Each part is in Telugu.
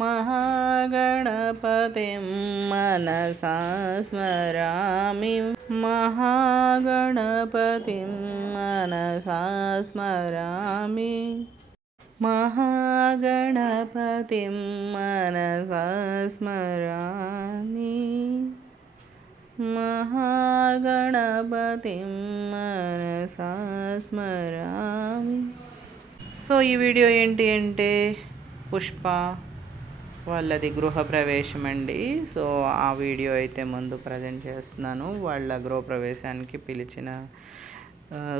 महागणपतिं मनसा स्मरामि महागणपतिं मनसा स्मरामि महागणपतिं मनसा स्मरामि महागणपतिं मनसा स्मरामि. సో ఈ వీడియో ఏంటి అంటే పుష్ప వాళ్ళది గృహప్రవేశం అండి. సో ఆ వీడియో అయితే ముందు ప్రజెంట్ చేస్తున్నాను. వాళ్ళ గృహప్రవేశానికి పిలిచిన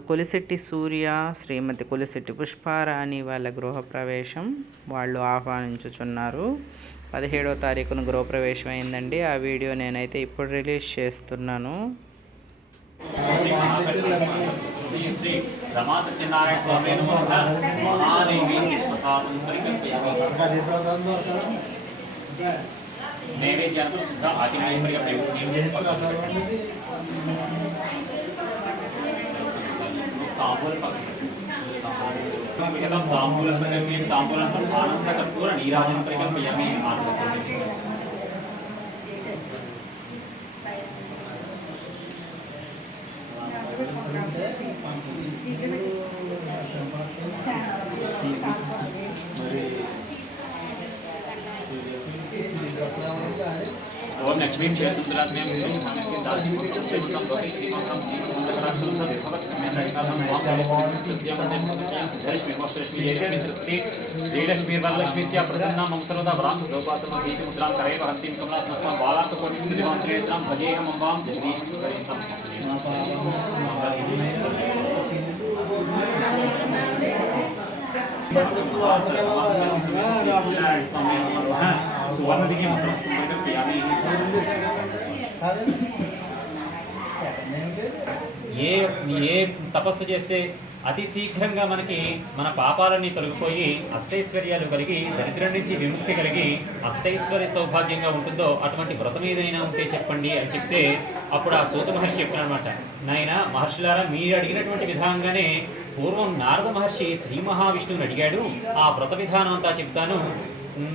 కొలిశెట్టి సూర్య, శ్రీమతి కొలిశెట్టి పుష్పారాణి వాళ్ళ గృహప్రవేశం వాళ్ళు ఆహ్వానించుచున్నారు. 17వ తారీఖున గృహప్రవేశం అయిందండి. ఆ వీడియో నేనైతే ఇప్పుడు రిలీజ్ చేస్తున్నాను. श्री रमा सत्यनारायण स्वामी नमः महादेवी प्रसादं परिकल्पयामि नैवेद्यान्तु शुद्ध आचमनं परिकल्पयामि ताम्बूलं आनन्दकर्पूर नीराजनं परिकल्पयामि ओम लक्ष्मी क्षेत्रसुंदरात्म्यां स्वामिस्य दासीपुत्रं सेवकं भवति श्रीमन्तं श्रीमन्तकराक्षरं भवति मेधायिकालं श्रीलक्ष्मी वरलक्ष्मीस्य प्रसन्नां मम सर्वदा वरां गोपातमं भीतिमुद्रां करैव हस्तिं कमलात्मस्तां बालार्थकोटिं दिवान्तरेत्रां भजेऽहं अम्बां जगदीश्वरीं ఏ తపస్సు చేస్తే అతి శీఘ్రంగా మనకి మన పాపాలన్నీ తొలగిపోయి అష్టైశ్వర్యాలు కలిగి దరిద్రం నుంచి విముక్తి కలిగి అష్టైశ్వర్య సౌభాగ్యంగా ఉంటుందో అటువంటి వ్రతం ఏదైనా ఉంటే చెప్పండి అని చెప్తే అప్పుడు ఆ సూత మహర్షి చెప్తానమాట, నాయన మహర్షులారా మీరు అడిగినటువంటి విధంగానే పూర్వం నారద మహర్షి శ్రీ మహావిష్ణువుని అడిగాడు. ఆ వ్రత విధానం అంతా చెప్తాను,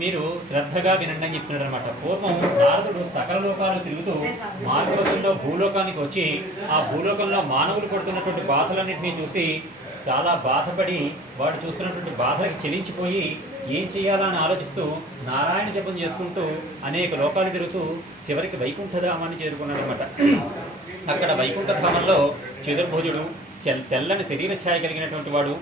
మీరు శ్రద్ధగా వినండి అని చెప్తున్నాడు అనమాట. పూర్వం నారదుడు సకల లోకాలు తిరుగుతూ మార్గవశంలో భూలోకానికి వచ్చి ఆ భూలోకంలో మానవులు పడుతున్నటువంటి బాధలన్నింటినీ చూసి చాలా బాధపడి వాడు చూస్తున్నటువంటి బాధలకి చెలించిపోయి ఏం చేయాలని ఆలోచిస్తూ నారాయణ జపం చేసుకుంటూ అనేక లోకాలు తిరుగుతూ చివరికి వైకుంఠధామాన్ని చేరుకున్నాడు అనమాట. అక్కడ వైకుంఠధామంలో చతుర్భుజుడు, తెల్లని శరీర ఛాయ కలిగినటువంటి వాడు,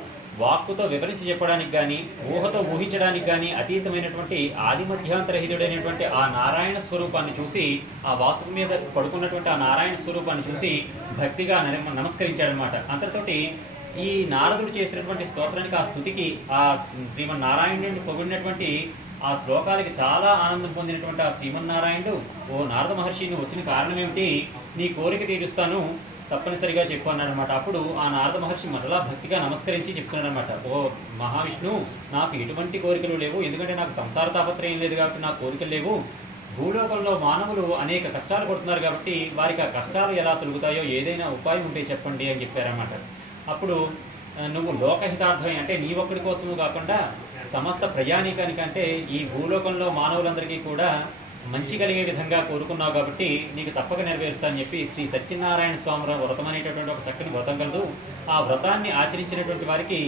వాక్కుతో వివరించి చెప్పడానికి కానీ ఊహతో ఊహించడానికి కానీ అతీతమైనటువంటి ఆది మధ్యాంతరహితుడైనటువంటి ఆ నారాయణ స్వరూపాన్ని చూసి ఆ వాసుకు మీద పడుకున్నటువంటి ఆ నారాయణ స్వరూపాన్ని చూసి భక్తిగా నమస్కరించాడనమాట. అంతటితోటి ఈ నారదుడు చేసినటువంటి స్తోత్రానికి ఆ స్తుతికి ఆ శ్రీమన్నారాయణుడిని పొగిడినటువంటి ఆ శ్లోకాలకి చాలా ఆనందం పొందినటువంటి ఆ శ్రీమన్నారాయణుడు, ఓ నారద మహర్షి నువ్వు వచ్చిన కారణం ఏమిటి, నీ కోరిక తీరుస్తాను తప్పనిసరిగా చెప్పు అన్నాడనమాట. అప్పుడు ఆ నారద మహర్షి మరలా భక్తిగా నమస్కరించి చెప్తున్నాడు అనమాట, ఓ మహావిష్ణు నాకు ఎటువంటి కోరికలు లేవు, ఎందుకంటే నాకు సంసార తాపత్రయం లేదు కాబట్టి నాకు కోరికలు లేవు. భూలోకంలో మానవులు అనేక కష్టాలు పడుతున్నారు కాబట్టి వారికి ఆ కష్టాలు ఎలా తొలుగుతాయో ఏదైనా ఉపాయం ఉంటే చెప్పండి అని చెప్పారన్నమాట. అప్పుడు నువ్వు లోకహితార్థం అంటే నీ ఒక్కడి కోసము కాకుండా సమస్త ప్రయాణికానికంటే ఈ భూలోకంలో మానవులందరికీ కూడా మంచి కలిగే విధంగా కోరుకున్నావు కాబట్టి నీకు తప్పక నెరవేరుస్తా అని చెప్పి శ్రీ సత్యనారాయణ స్వామి వ్రతం అనేటటువంటి ఒక చక్కని వ్రతం కలదు. ఆ వ్రతాన్ని ఆచరించినటువంటి వారికి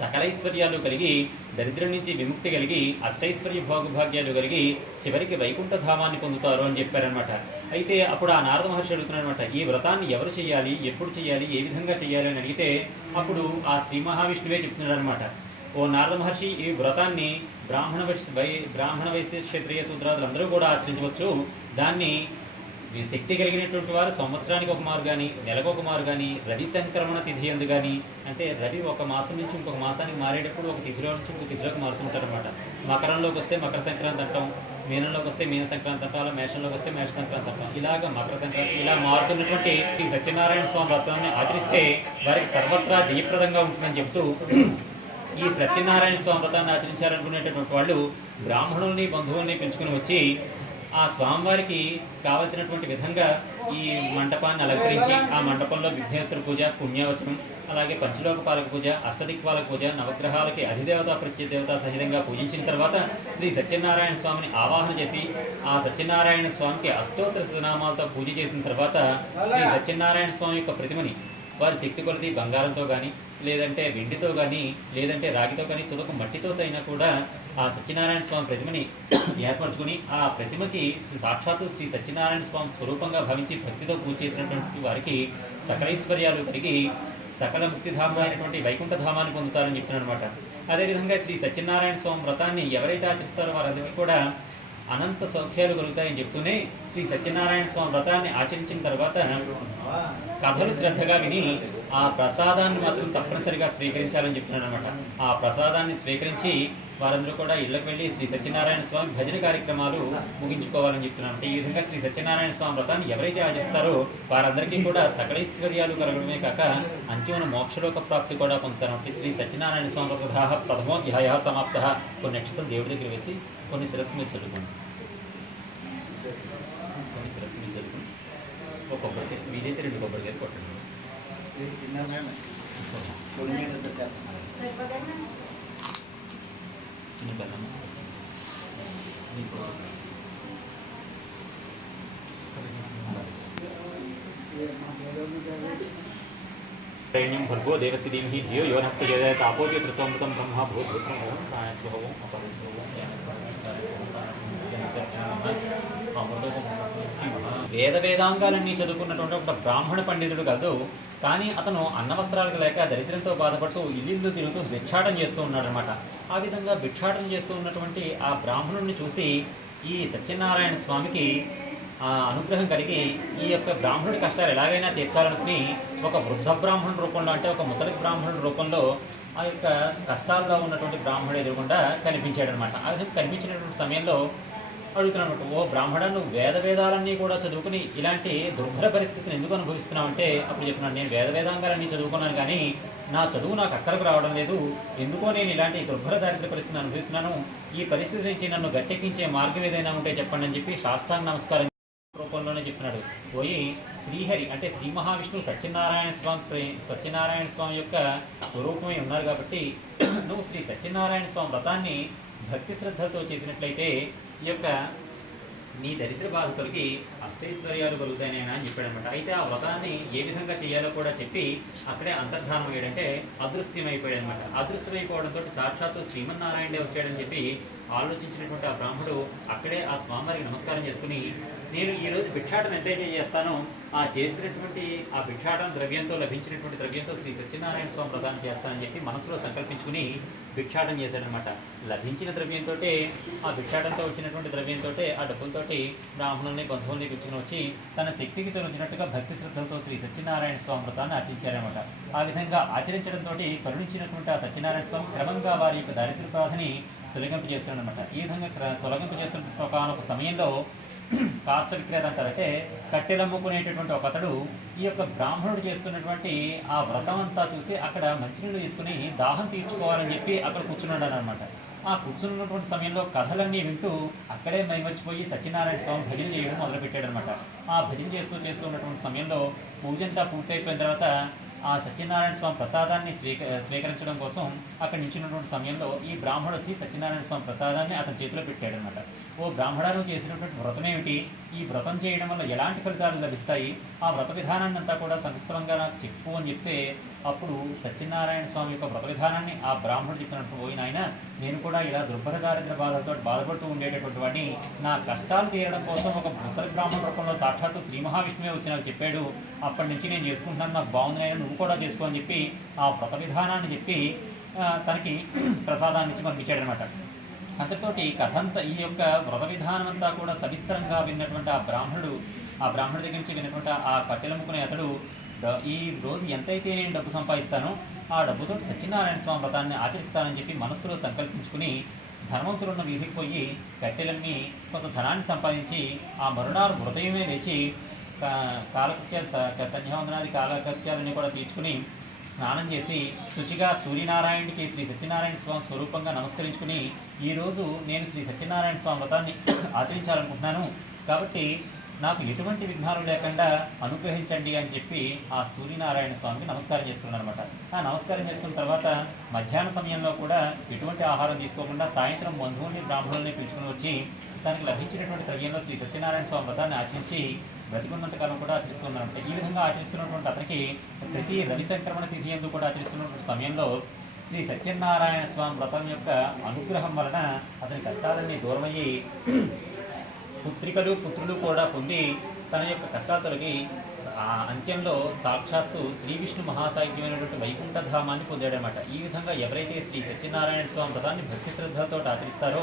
సకలైశ్వర్యాలు కలిగి దరిద్రం నుంచి విముక్తి కలిగి అష్టైశ్వర్య భోగభాగ్యాలు కలిగి చివరికి వైకుంఠధామాన్ని పొందుతారు అని చెప్పారనమాట. అయితే అప్పుడు ఆ నారద మహర్షి అడుగుతున్నారనమాట, ఈ వ్రతాన్ని ఎవరు చేయాలి, ఎప్పుడు చేయాలి, ఏ విధంగా చేయాలి అని అడిగితే అప్పుడు ఆ శ్రీ మహావిష్ణువే చెప్తున్నాడు అనమాట, ఓ నారద మహర్షి ఈ వ్రతాన్ని బ్రాహ్మణ వైశ్య క్షత్రియ శూద్రాదులందరూ కూడా ఆచరించవచ్చు. దాన్ని శక్తి కలిగినటువంటి వారు సంవత్సరానికి ఒక మారు కానీ నెలకు ఒక మారు కానీ రవి సంక్రమణ తిథి ఎందు కానీ, అంటే రవి ఒక మాసం నుంచి ఇంకొక మాసానికి మారేటప్పుడు ఒక తిథిలో నుంచి ఇంకొక తిథిలోకి మారుతుంటారనమాట. మకరంలోకి వస్తే మకర సంక్రాంతి అంటాం, మీనంలోకి వస్తే మీన సంక్రాంతి అంటాం, అలా మేషంలోకి వస్తే మేష సంక్రాంతి అంటాం. ఇలాగ మకర సంక్రాంతి ఇలా మారుతున్నటువంటి ఈ సత్యనారాయణ స్వామి వ్రతాన్ని ఆచరిస్తే వారికి సర్వత్రా జయప్రదంగా ఉంటుందని చెప్తూ ఈ సత్యనారాయణ స్వామి వ్రతాన్ని ఆచరించాలనుకునేటటువంటి వాళ్ళు బ్రాహ్మణుల్ని బంధువుల్ని పెంచుకుని వచ్చి ఆ స్వామివారికి కావలసినటువంటి విధంగా ఈ మంటపాన్ని అలంకరించి ఆ మండపంలో విఘ్నేశ్వర పూజ, పుణ్యవచనం, అలాగే పంచలోకపాలక పూజ, అష్టదిక్పాలక పూజ, నవగ్రహాలకి అధిదేవత ప్రత్యదేవత సహితంగా పూజించిన తర్వాత శ్రీ సత్యనారాయణ స్వామిని ఆవాహన చేసి ఆ సత్యనారాయణ స్వామికి అష్టోత్తర శతనామాలతో పూజ చేసిన తర్వాత శ్రీ సత్యనారాయణ స్వామి యొక్క ప్రతిమని వారి శక్తి కొలది బంగారంతో కానీ, లేదంటే వెండితో కానీ, లేదంటే రాగితో కానీ, తుదకు మట్టితో అయినా కూడా ఆ సత్యనారాయణ స్వామి ప్రతిమని ఏర్పరచుకుని ఆ ప్రతిమకి సాక్షాత్తు శ్రీ సత్యనారాయణ స్వామి స్వరూపంగా భావించి భక్తితో పూజ చేసినటువంటి వారికి సకలైశ్వర్యాలు కలిగి సకల ముక్తిధామైనటువంటి వైకుంఠధామాన్ని పొందుతారని చెప్తున్నాడు అనమాట. అదేవిధంగా శ్రీ సత్యనారాయణ స్వామి వ్రతాన్ని ఎవరైతే ఆచరిస్తారో వారందరికీ కూడా అనంత సౌఖ్యాలు కలుగుతాయని చెప్తూనే శ్రీ సత్యనారాయణ స్వామి వ్రతాన్ని ఆచరించిన తర్వాత కథలు శ్రద్ధగా విని ఆ ప్రసాదాన్ని మాత్రం తప్పనిసరిగా స్వీకరించాలని చెప్తున్నాను అనమాట. ఆ ప్రసాదాన్ని స్వీకరించి వారందరూ కూడా ఇళ్లకు వెళ్ళి శ్రీ సత్యనారాయణ స్వామి భజన కార్యక్రమాలు ముగించుకోవాలని చెప్తున్నాను. అంటే ఈ విధంగా శ్రీ సత్యనారాయణ స్వామి వ్రతాన్ని ఎవరైతే ఆచరిస్తారో వారందరికీ కూడా సకలైశ్వర్యాలు కలగడమే కాక అంతిమ మోక్షలోక ప్రాప్తి కూడా పొందుతారు. శ్రీ సత్యనారాయణ స్వామి వ్రత ప్రథమోధ్యాయ సమాప్త. కొన్ని నక్షత్రం దేవుడి దగ్గర వేసి కొన్ని శిరస్సు మీద చదువుకోండి. కొన్ని శిరస్సు మీద చదువుకుని ఒక కొబ్బరికాయ వీలైతే 2 కొబ్బరికాయలు కొట్టండి. చిన్న బెల్లం ప్రేణ్యం భర్గో దేవస్య ధీమహి ధియో యో నః ప్రచోదయాత్ ఆపోజ్యోతిః సోమృతం బ్రహ్మ భూద్భుత్రం ఓం ప్రాణ స్వహ ఓం అపర స్వహ ఓం జ్ఞాన స్వహ వేద వేదాంగాలన్నీ చదువుకున్నటువంటి ఒక బ్రాహ్మణ పండితుడు కాదు, కానీ అతను అన్న వస్త్రాలకు లేక దరిద్రంతో బాధపడుతూ ఇల్లు తిరుగుతూ భిక్షాటం చేస్తూ ఉన్నాడనమాట. ఆ విధంగా భిక్షాటం చేస్తూ ఉన్నటువంటి ఆ బ్రాహ్మణుడిని చూసి ఈ సత్యనారాయణ స్వామికి అనుగ్రహం కలిగి ఈ యొక్క బ్రాహ్మణుడి కష్టాలు ఎలాగైనా తీర్చాలనుకుని ఒక వృద్ధ బ్రాహ్మణుడి రూపంలో, అంటే ఒక ముసలి బ్రాహ్మణుడి రూపంలో ఆ యొక్క కష్టాల్లో ఉన్నటువంటి బ్రాహ్మణుడు ఎదురుగుండా కనిపించాడనమాట. ఆ విధంగా కనిపించినటువంటి సమయంలో అడుగుతున్నాను, ఓ బ్రాహ్మణ, నువ్వు వేదాలన్నీ కూడా చదువుకుని ఇలాంటి దుర్భర పరిస్థితిని ఎందుకు అనుభవిస్తున్నావు అంటే అప్పుడు చెప్పినాను, నేను వేదాంగాలన్నీ చదువుకున్నాను కానీ నా చదువు నాకు అక్కడికి రావడం లేదు, ఎందుకో నేను ఇలాంటి దుర్భర దారిద్ర పరిస్థితిని అనుభవిస్తున్నాను, ఈ పరిస్థితి నుంచి నన్ను గట్టెక్కించే మార్గం ఏదైనా ఉంటే చెప్పండి అని చెప్పి సాష్టాంగ నమస్కారం రూపంలోనే చెప్పినాడు. పోయి శ్రీహరి అంటే శ్రీ మహావిష్ణువు సత్యనారాయణ స్వామి యొక్క స్వరూపమే ఉన్నారు కాబట్టి నువ్వు శ్రీ సత్యనారాయణ స్వామి వ్రతాన్ని భక్తి శ్రద్ధలతో చేసినట్లయితే ఈ యొక్క నీ దరిద్ర బాధితులకి అష్టైశ్వర్యాలు కలుగుతాయని అని చెప్పాడనమాట. అయితే ఆ వ్రతాన్ని ఏ విధంగా చేయాలో కూడా చెప్పి అక్కడే అంతర్ధానం అయ్యాడంటే అదృశ్యమైపోయాడు అనమాట. అదృశ్యమైపోవడంతో సాక్షాత్తు శ్రీమన్నారాయణే వచ్చాడని చెప్పి ఆలోచించినటువంటి ఆ బ్రాహ్మడు అక్కడే ఆ స్వామివారికి నమస్కారం చేసుకుని, నేను ఈరోజు భిక్షాటం ఎంతైతే చేస్తానో ఆ చేసినటువంటి ఆ భిక్షాటం ద్రవ్యంతో లభించినటువంటి ద్రవ్యంతో శ్రీ సత్యనారాయణ స్వామి వ్రతాన్ని చేస్తానని చెప్పి మనసులో సంకల్పించుకుని భిక్షాటం చేశాడనమాట. లభించిన ద్రవ్యంతో ఆ భిక్షాటంతో వచ్చినటువంటి ద్రవ్యంతో ఆ డబ్బులతో బ్రాహ్మణుల్ని బంధువుల్ని పిలుచుకుని వచ్చి తన శక్తికి తొలగినట్టుగా భక్తి శ్రద్ధలతో శ్రీ సత్యనారాయణ స్వామి వ్రతాన్ని ఆచరించారనమాట. ఆ విధంగా ఆచరించడంతో కరుణించినటువంటి ఆ సత్యనారాయణ స్వామి క్రమంగా వారి యొక్క దారిద్ర్య బాధని తొలగింపు చేస్తున్నాడనమాట. ఈ విధంగా తొలగింపు చేస్తున్న ఒక సమయంలో కాష్ట విక్రేత అంటారంటే కట్టెలమ్ముకునేటటువంటి ఒక అతడు ఈ యొక్క బ్రాహ్మణుడు చేస్తున్నటువంటి ఆ వ్రతం అంతా చూసి అక్కడ మంచినీళ్ళు తీసుకుని దాహం తీర్చుకోవాలని చెప్పి అక్కడ కూర్చున్నాడు అనమాట. ఆ కూర్చున్నటువంటి సమయంలో కథలన్నీ వింటూ అక్కడే మైమర్చిపోయి సత్యనారాయణ స్వామి భజన చేయడం మొదలుపెట్టాడు అనమాట. ఆ భజన చేస్తూ ఉన్నటువంటి సమయంలో పూజంతా పూర్తయిపోయిన తర్వాత ఆ సత్యనారాయణ స్వామి ప్రసాదాన్ని స్వీకరించడం కోసం అక్కడ నిల్చున్నటువంటి సమయంలో ఈ బ్రాహ్మణుడు వచ్చి సత్యనారాయణ స్వామి ప్రసాదాన్ని అతని చేతిలో పెట్టాడనమాట. ఓ బ్రాహ్మణుడు చేసినటువంటి వ్రతం ఏమిటి, ఈ వ్రతం చేయడం వల్ల ఎలాంటి ఫలితాలు లభిస్తాయి, ఆ వ్రత విధానాన్ని అంతా కూడా సంస్కృతంగా నాకు చెప్పు అని చెప్తే అప్పుడు సత్యనారాయణ స్వామి యొక్క వ్రత విధానాన్ని ఆ బ్రాహ్మణుడు చెప్పినట్టు, పోయిన ఆయన నేను కూడా ఇలా దుర్భర దారిద్ర బాధలతో బాధపడుతూ ఉండేటటువంటి వాడిని నా కష్టాలు తీరడం కోసం ఒక ముసలి బ్రాహ్మణ రూపంలో సాక్షాత్తు శ్రీ మహావిష్ణువే వచ్చి నాకు చెప్పాడు, అప్పటి నుంచి నేను చేసుకుంటున్నాను, నాకు బాగుంది, నువ్వు కూడా చేసుకో అని చెప్పి ఆ వ్రత విధానాన్ని చెప్పి తనకి ప్రసాదాన్ని ఇచ్చి పంపించాడనమాట. అంతటితోటి కథంతా ఈ యొక్క వ్రత విధానం అంతా కూడా సవిస్తరంగా విన్నటువంటి ఆ బ్రాహ్మణుడి దగ్గర నుంచి విన్నటువంటి ఆ కట్టెలమ్ముకునే అతడు ఈ రోజు ఎంతైతే నేను డబ్బు సంపాదిస్తానో ఆ డబ్బుతో సత్యనారాయణ స్వామి వ్రతాన్ని ఆచరిస్తానని చెప్పి మనస్సులో సంకల్పించుకుని ధనవంతులున్న వీధికి పోయి కట్టెలమ్మి కొంత ధనాన్ని సంపాదించి ఆ మరునాడు హృదయమే లేచి కాలకృత్యాలు సంధ్యావందనాది కాలకృత్యాలన్నీ కూడా తీర్చుకుని స్నానం చేసి శుచిగా సూర్యనారాయణుడికి శ్రీ సత్యనారాయణ స్వామి స్వరూపంగా నమస్కరించుకుని ఈరోజు నేను శ్రీ సత్యనారాయణ స్వామి వ్రతాన్ని ఆచరించాలనుకుంటున్నాను, కాబట్టి నాకు ఎటువంటి విఘ్నాలు లేకుండా అనుగ్రహించండి అని చెప్పి ఆ సూర్యనారాయణ స్వామికి నమస్కారం చేసుకున్నాను అనమాట. ఆ నమస్కారం చేసుకున్న తర్వాత మధ్యాహ్న సమయంలో కూడా ఎటువంటి ఆహారం తీసుకోకుండా సాయంత్రం బంధువుల్ని బ్రాహ్మణుల్ని పిలుచుకుని వచ్చి తనకు లభించినటువంటి ద్రవ్యంలో శ్రీ సత్యనారాయణ స్వామి వ్రతాన్ని ఆచరించి బ్రతికున్నంత కాలం కూడా ఆచరిస్తున్నారంట. ఈ విధంగా ఆచరిస్తున్నటువంటి అతనికి ప్రతి రవి సంక్రమణ తిథి ఎందుకు కూడా ఆచరిస్తున్నటువంటి సమయంలో శ్రీ సత్యనారాయణ స్వామి వ్రతం యొక్క అనుగ్రహం వలన అతని కష్టాలన్నీ దూరమయ్యి పుత్రికలు పుత్రులు కూడా పొంది తన యొక్క కష్టాలు తొలగి ఆ అంత్యంలో సాక్షాత్తు శ్రీ విష్ణు మహాసాహిత్యమైనటువంటి వైకుంఠ ధామాన్ని పొందాడనమాట. ఈ విధంగా ఎవరైతే శ్రీ సత్యనారాయణ స్వామి వ్రతాన్ని భక్తి శ్రద్ధలతో ఆచరిస్తారో,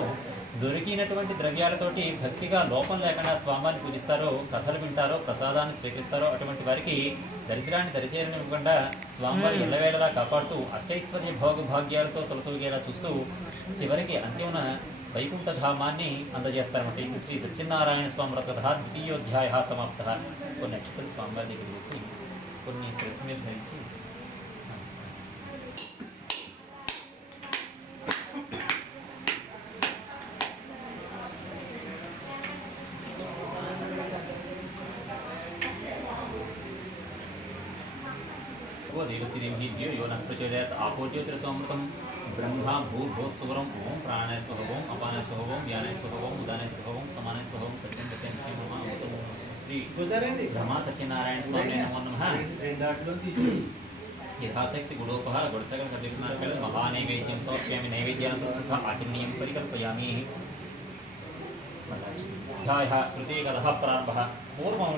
దొరికినటువంటి ద్రవ్యాలతోటి భక్తిగా లోపం లేకుండా స్వామిని పూజిస్తారో, కథలు వింటారో, ప్రసాదాన్ని స్వీకరిస్తారో అటువంటి వారికి దరిద్రాన్ని దరిచేరనివ్వకుండా స్వామివారి ఎల్లవేళలా కాపాడుతూ అష్టైశ్వర్య భోగభాగ్యాలతో తొలతూగేలా చూస్తూ చివరికి అంత్యమున వైకుంఠ ధామాన్ని అందజేస్తారన్నమాట. ఇది శ్రీ సత్యనారాయణ స్వామి వ్రత ద్వితీయోధ్యాయ సమాప్త. కొన్ని నక్షత్రాలు స్వామివారి దగ్గర వేసి కొన్ని శిరస్సు మీద ధరించి దేవశ్రీభ్యో యో నప్రచోదయాత్ ఆపోజ్యోతిరసమృతం బ్రహ్మ భూభోత్సువరం ఓం ప్రాణాయ స్వహ ఓం అపానాయ స్వహ ఓం వ్యానాయ స్వహ ఓం ఉదానాయ స్వహ ఓం సమానాయ స్వహ ఓం సత్యం గత్యం నమ అమృతం శ్రీ బ్రహ్మ సత్యనారాయణ స్వామి నమో నమః. యథాశక్తి గుడోపహార గుడసగల సభ్యులు మహానైవేద్యం సమర్పయామి. నైవేద్యానంతరం సుఖ ఆచరణీయం పరికల్పయామి. తృతీయకథ ప్రారంభ. పూర్వం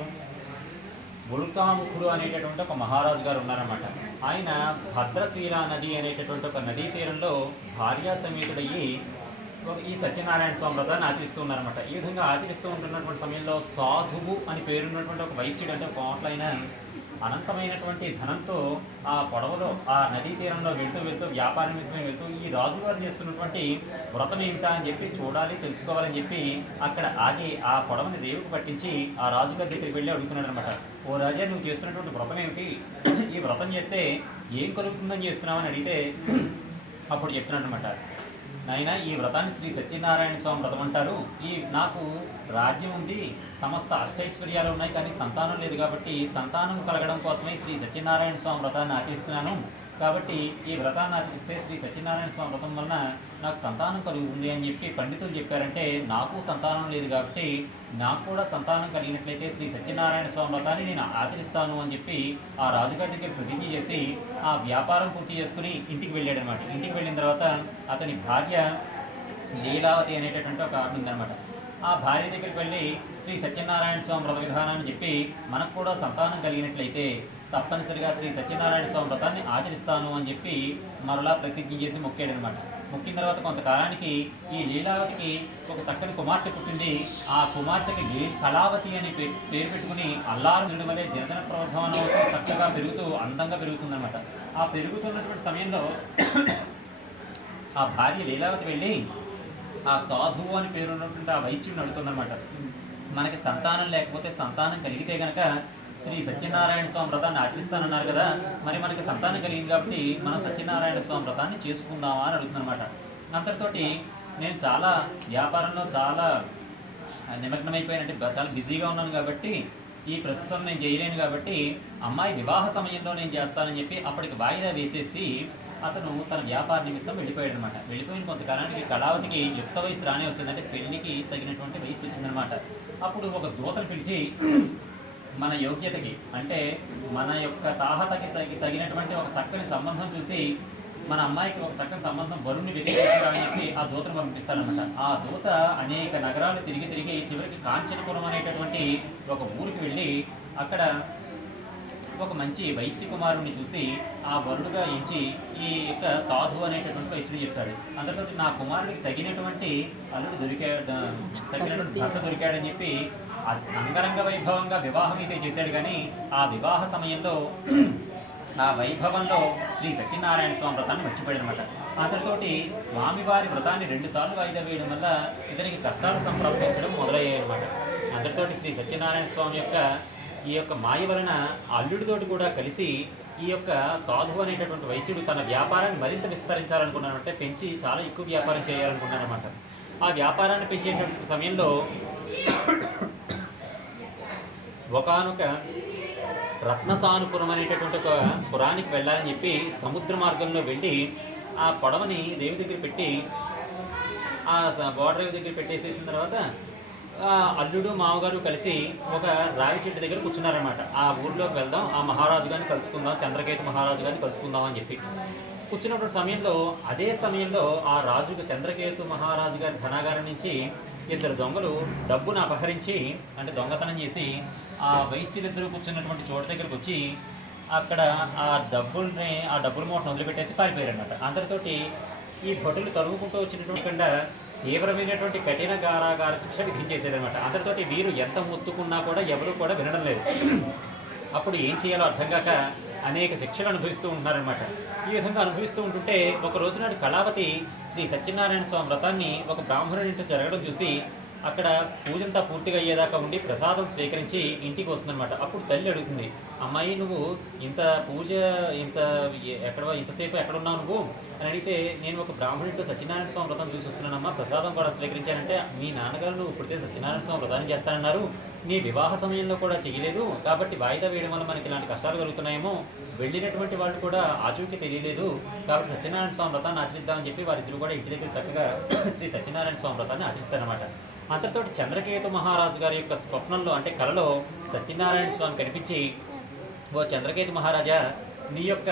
గుళుకాముఖుడు అనేటటువంటి ఒక మహారాజు గారు ఉన్నారన్నమాట. ఆయన భద్రశీల నది అనేటటువంటి ఒక నదీ తీరంలో భార్యా సమేతుడయ్యి ఈ సత్యనారాయణ స్వామి వ్రతాన్ని ఆచరిస్తూ ఉన్నారన్నమాట. ఈ విధంగా ఆచరిస్తూ ఉంటున్నటువంటి సమయంలో సాధువు అని పేరున్నటువంటి ఒక వైశ్యుడు, అంటే కోట్లైన అనంతమైనటువంటి ధనంతో ఆ పొడవలో ఆ నదీ తీరంలో వెళ్తూ వ్యాపార నిమిత్తమే వెళ్తూ ఈ రాజుగారు చేస్తున్నటువంటి వ్రతం ఏమిటా అని చెప్పి చూడాలి, తెలుసుకోవాలని చెప్పి అక్కడ ఆగి ఆ పొడవని రేవుకు పట్టించి ఆ రాజుగారి దగ్గరికి వెళ్ళి అడుగుతున్నాడు అనమాట. ఓ రాజా, నువ్వు చేస్తున్నటువంటి వ్రతం ఏమిటి? ఈ వ్రతం చేస్తే ఏం కలుగుతుందని చేస్తున్నావు అని అడిగితే అప్పుడు చెప్తున్నాడు అనమాట, నాయన ఈ వ్రతాన్ని శ్రీ సత్యనారాయణ స్వామి వ్రతం అంటారు. నాకు రాజ్యం ఉంది, సమస్త అష్టైశ్వర్యాలు ఉన్నాయి, కానీ సంతానం లేదు. కాబట్టి సంతానం కలగడం కోసమే శ్రీ సత్యనారాయణ స్వామి వ్రతాన్ని ఆచరిస్తున్నాను. కాబట్టి ఈ వ్రతాన్ని ఆచరిస్తే శ్రీ సత్యనారాయణ స్వామి వ్రతం వలన నాకు సంతానం కలుగుతుంది అని చెప్పి పండితులు చెప్పారంటే, నాకు సంతానం లేదు కాబట్టి నాకు కూడా సంతానం కలిగినట్లయితే శ్రీ సత్యనారాయణ స్వామి వ్రతాన్ని నేను ఆచరిస్తాను అని చెప్పి ఆ రాజుగారి దగ్గర ప్రతిజ్ఞ చేసి ఆ వ్యాపారం పూర్తి చేసుకుని ఇంటికి వెళ్ళాడు అనమాట. ఇంటికి వెళ్ళిన తర్వాత అతని భార్య లీలావతి అనేటటువంటి ఒక ఆవిడ ఉందన్నమాట. ఆ భార్య దగ్గరికి వెళ్ళి శ్రీ సత్యనారాయణ స్వామి వ్రత విధానాన్ని చెప్పి మనకు కూడా సంతానం కలిగినట్లయితే తప్పనిసరిగా శ్రీ సత్యనారాయణ స్వామి వ్రతాన్ని ఆచరిస్తాను అని చెప్పి మరలా ప్రతిజ్ఞ చేసి మొక్కాడనమాట. మొక్కిన తర్వాత కొంతకాలానికి ఈ లీలావతికి ఒక చక్కని కుమార్తె పుట్టింది. ఆ కుమార్తెకి కళావతి అని పేరు పెట్టుకుని అల్లారు వలె జనజన ప్రవర్ధమానంతో చక్కగా పెరుగుతూ అందంగా పెరుగుతుందన్నమాట. ఆ పెరుగుతున్నటువంటి సమయంలో ఆ భార్య లీలావతి వెళ్ళి ఆ సాధువు అని పేరున్నటువంటి ఆ వైశ్యుడిని అడుగుతుందన్నమాట, మనకి సంతానం లేకపోతే సంతానం కలిగితే కనుక శ్రీ సత్యనారాయణ స్వామి వ్రతాన్ని ఆచరిస్తానన్నారు కదా, మరి మనకి సంతానం కలిగింది కాబట్టి మనం సత్యనారాయణ స్వామి వ్రతాన్ని చేసుకుందామా అని అడుగుతుందన్నమాట. అంతటితోటి నేను చాలా వ్యాపారంలో చాలా నిమగ్నమైపోయానంటే చాలా బిజీగా ఉన్నాను కాబట్టి ఈ ప్రస్తుతం నేను చేయలేను కాబట్టి అమ్మాయి వివాహ సమయంలో నేను చేస్తానని చెప్పి అప్పటికి వాయిదా వేసేసి అతను తన వ్యాపార నిమిత్తం వెళ్ళిపోయాడు అనమాట. వెళ్ళిపోయిన కొంతకాలానికి కళావతికి యుక్త వయసు రానే వచ్చిందంటే పెళ్లికి తగినటువంటి వయసు వచ్చిందనమాట. అప్పుడు ఒక దూతను పిలిచి మన యోగ్యతకి అంటే మన యొక్క తాహతకి తగినటువంటి ఒక చక్కని సంబంధం చూసి మన అమ్మాయికి ఒక చక్కని సంబంధం వరుణ్ణి వెతికించాలని చెప్పి ఆ దూతను పంపిస్తాడనమాట. ఆ దూత అనేక నగరాలు తిరిగి చివరికి కాంచనపురం అనేటటువంటి ఒక ఊరికి వెళ్ళి అక్కడ ఒక మంచి వైశ్య కుమారుని చూసి ఆ వరుడుగా ఎంచి ఈ యొక్క సాధువు అనేటటువంటి వైశ్యుడు చెప్తాడు. అందరితో నా కుమారుడికి తగినటువంటి అల్లుడు తగినటువంటి భర్త దొరికాడని చెప్పి అంగరంగ వైభవంగా వివాహం అయితే చేశాడు. కానీ ఆ వివాహ సమయంలో ఆ వైభవంలో శ్రీ సత్యనారాయణ స్వామి వ్రతాన్ని మర్చిపోయాడు అనమాట. అతనితోటి స్వామివారి వ్రతాన్ని 2 సార్లు వాయిదా వేయడం వల్ల ఇతనికి కష్టాలు సంప్రాప్తించడం మొదలయ్యాయి అనమాట. అందరితోటి శ్రీ సత్యనారాయణ స్వామి యొక్క ఈ యొక్క మాయ వలన అల్లుడితోటి కూడా కలిసి ఈ యొక్క సాధువు అనేటటువంటి వైశ్యుడు తన వ్యాపారాన్ని మరింత విస్తరించాలనుకున్నానంటే పెంచి చాలా ఎక్కువ వ్యాపారం చేయాలనుకున్నానమాట. ఆ వ్యాపారాన్ని పెంచేటటువంటి సమయంలో ఒకానొక రత్నసానుపురం అనేటటువంటి ఒక పురానికి వెళ్ళాలని చెప్పి సముద్ర మార్గంలో వెళ్ళి ఆ పడవని రేవు దగ్గర పెట్టి ఆ బోర్డర్ రేవు దగ్గర పెట్టేసేసిన తర్వాత అల్లుడు మామగారు కలిసి ఒక రావి చెట్టు దగ్గర కూర్చున్నారనమాట. ఆ ఊర్లోకి వెళ్దాం, ఆ మహారాజు గారిని కలుసుకుందాం, చంద్రకేతు మహారాజు గారిని కలుసుకుందాం అని చెప్పి కూర్చున్నటువంటి సమయంలో, అదే సమయంలో ఆ రాజుకు చంద్రకేతు మహారాజు గారి ధనాగారం నుంచి ఇద్దరు దొంగలు డబ్బును అపహరించి, అంటే దొంగతనం చేసి ఆ వైశ్యులిద్దరూ కూర్చున్నటువంటి చోటు దగ్గరకు వచ్చి అక్కడ ఆ డబ్బుల మూటను వదిలిపెట్టేసి పారిపోయారనమాట. అందరితోటి ఈ భటులు తరుగుకుంటూ వచ్చినటువంటి తీవ్రమైనటువంటి కఠిన కారాగార శిక్ష విధించేసారనమాట. అందరితోటి వీరు ఎంత ముత్తుకున్నా కూడా ఎవరు కూడా వినడం లేదు. అప్పుడు ఏం చేయాలో అర్థం కాక అనేక శిక్షలు అనుభవిస్తూ ఉంటున్నారనమాట. ఈ విధంగా అనుభవిస్తూ ఉంటుంటే ఒక రోజునాడు కళావతి శ్రీ సత్యనారాయణ స్వామి వ్రతాన్ని ఒక బ్రాహ్మణుడి ఇంటి జరగడం చూసి అక్కడ పూజంతా పూర్తిగా అయ్యేదాకా ఉండి ప్రసాదం స్వీకరించి ఇంటికి వస్తుందన్నమాట. అప్పుడు తల్లి అడుగుతుంది, అమ్మాయి నువ్వు ఇంతసేపు ఎక్కడున్నావు నువ్వు అని అడిగితే, నేను ఒక బ్రాహ్మణుడితో సత్యనారాయణ స్వామి వ్రతం చూసి వస్తున్నానమ్మా, ప్రసాదం కూడా స్వీకరించానంటే మీ నాన్నగారు నువ్వు ఇప్పుడైతే సత్యనారాయణ స్వామి వ్రతాన్ని చేస్తానన్నారు, నీ వివాహ సమయంలో కూడా చేయలేదు కాబట్టి వాయిదా వేయడం వల్ల మనకి ఇలాంటి కష్టాలు కలుగుతున్నాయేమో, వెళ్ళినటువంటి వాళ్ళు కూడా ఆచూకీ తెలియలేదు కాబట్టి సత్యనారాయణ స్వామి వ్రతాన్ని ఆచరిద్దామని చెప్పి వారిద్దరు కూడా ఇంటి దగ్గర చక్కగా శ్రీ సత్యనారాయణ స్వామి వ్రతాన్ని ఆచరిస్తారనమాట. అంతటితో చంద్రకేతు మహారాజు గారి యొక్క స్వప్నంలో, అంటే కలలో సత్యనారాయణ స్వామి కనిపించి, ఓ చంద్రకేతు మహారాజా, నీ యొక్క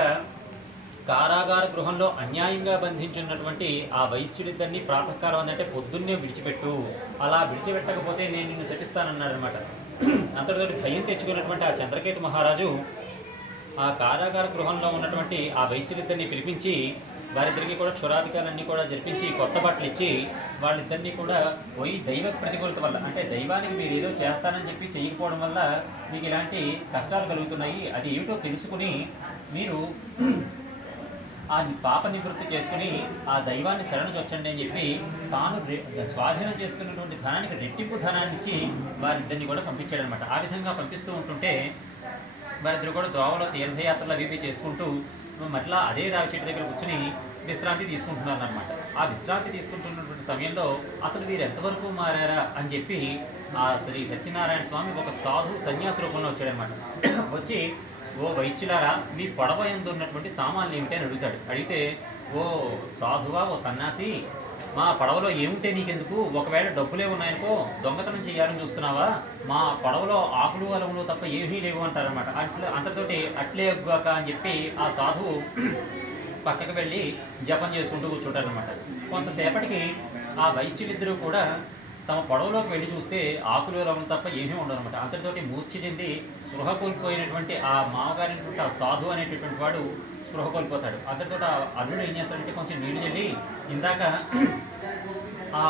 కారాగార గృహంలో అన్యాయంగా బంధించున్నటువంటి ఆ వైశ్యుడిద్దరిని ప్రాతకాలం అంటే పొద్దున్నే విడిచిపెట్టు, అలా విడిచిపెట్టకపోతే నేను నిన్ను శపిస్తానన్నాడనమాట. అంతటితో భయం తెచ్చుకున్నటువంటి ఆ చంద్రకేతు మహారాజు ఆ కారాగార గృహంలో ఉన్నటువంటి ఆ వైశ్యులిద్దరిని పిలిపించి వారిద్దరికీ కూడా క్షురాధికాలన్నీ కూడా జరిపించి కొత్త బట్టలు ఇచ్చి వాళ్ళిద్దరినీ కూడా పోయి దైవ ప్రతికూలత వల్ల, అంటే దైవానికి మీరు ఏదో చేస్తానని చెప్పి చేయకపోవడం వల్ల మీకు ఇలాంటి కష్టాలు కలుగుతున్నాయి, అది ఏమిటో తెలుసుకుని మీరు ఆ పాప నివృత్తి చేసుకుని ఆ దైవాన్ని శరణు చొచ్చండి అని చెప్పి తాను స్వాధీనం చేసుకున్నటువంటి ధనానికి రెట్టింపు ధనాన్ని ఇచ్చి వారిద్దరిని కూడా పంపించాడనమాట. ఆ విధంగా పంపిస్తూ ఉంటుంటే వారిద్దరు కూడా దోవలో తీర్థయాత్రలు అవి చేసుకుంటూ మరలా అదే రావి చెట్టు దగ్గర కూర్చుని విశ్రాంతి తీసుకుంటున్నారు అనమాట. ఆ విశ్రాంతి తీసుకుంటున్నటువంటి సమయంలో అసలు వీరు ఎంతవరకు మారారా అని చెప్పి ఆ శ్రీ సత్యనారాయణ స్వామి ఒక సాధు సన్యాస రూపంలో వచ్చాడనమాట. వచ్చి, ఓ వైశ్యులారా, మీ పడవ యందు ఉన్నటువంటి సామాన్లు ఏమిటి అని అడుగుతాడు. అడిగితే, ఓ సాధువా, ఓ సన్యాసి, మా పడవలో ఏముంటే నీకెందుకు, ఒకవేళ డబ్బులే ఉన్నాయనుకో దొంగతనం చేయాలని చూస్తున్నావా, మా పడవలో ఆకులు అలములు తప్ప ఏమీ లేవు అంటారనమాట. అంతటితోటి అట్లే అగ్గాక అని చెప్పి ఆ సాధువు పక్కకు వెళ్ళి జపం చేసుకుంటూ కూర్చుంటారనమాట. కొంతసేపటికి ఆ వైశ్యులిద్దరూ కూడా తమ పడవలోకి వెళ్ళి చూస్తే ఆకులు రములు తప్ప ఏమీ ఉండదు అనమాట. అంతటితోటి మూర్ఛ చెంది స్పృహ కోల్పోయినటువంటి ఆ మామగారైనటువంటి ఆ సాధు అనేటటువంటి వాడు స్పృహ కోల్పోతాడు. అంతటితో అల్లుడు ఏం చేస్తాడంటే కొంచెం నీళ్ళు చెల్లి, ఇందాక ఆ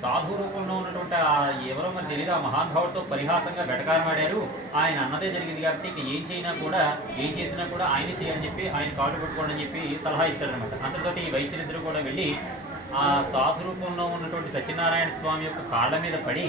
సాధు రూపంలో ఉన్నటువంటి ఆ ఎవరో మరి తెలియదు ఆ మహానుభావుడితో పరిహాసంగా వెటకారమాడారు, ఆయన అన్నదే జరిగింది కాబట్టి ఇక ఏం చేసినా కూడా ఆయనే చేయాలని చెప్పి ఆయన కాళ్ళు పట్టుకోండి అని చెప్పి సలహా ఇస్తాడనమాట. అంతటితోటి ఈ వైశ్యులిద్దరూ కూడా వెళ్ళి ఆ సాధు రూపంలో ఉన్నటువంటి సత్యనారాయణ స్వామి యొక్క కాళ్ళ మీద పడి,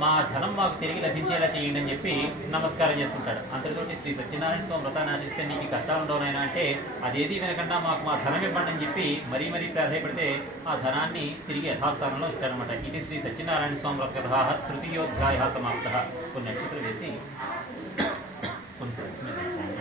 మా ధనం మాకు తిరిగి లభించేలా చేయండి అని చెప్పి నమస్కారం చేసుకుంటాడు. అంతటితోటి శ్రీ సత్యనారాయణ స్వామి వ్రతాన్ని ఆచరిస్తే నీకు కష్టాలు ఉండవునైనా అంటే అదేది వినకుండా మాకు మా ధనం ఇవ్వండి అని చెప్పి మరీ ప్రాధాయపడితే ఆ ధనాన్ని తిరిగి యథాస్థానంలో ఇస్తాడనమాట. ఇది శ్రీ సత్యనారాయణ స్వామి వ్రత కథ తృతీయోధ్యాయ సమాప్త. కొన్ని నక్షత్రాలు వేసి కొన్ని సరస్సులు తీసుకోండి.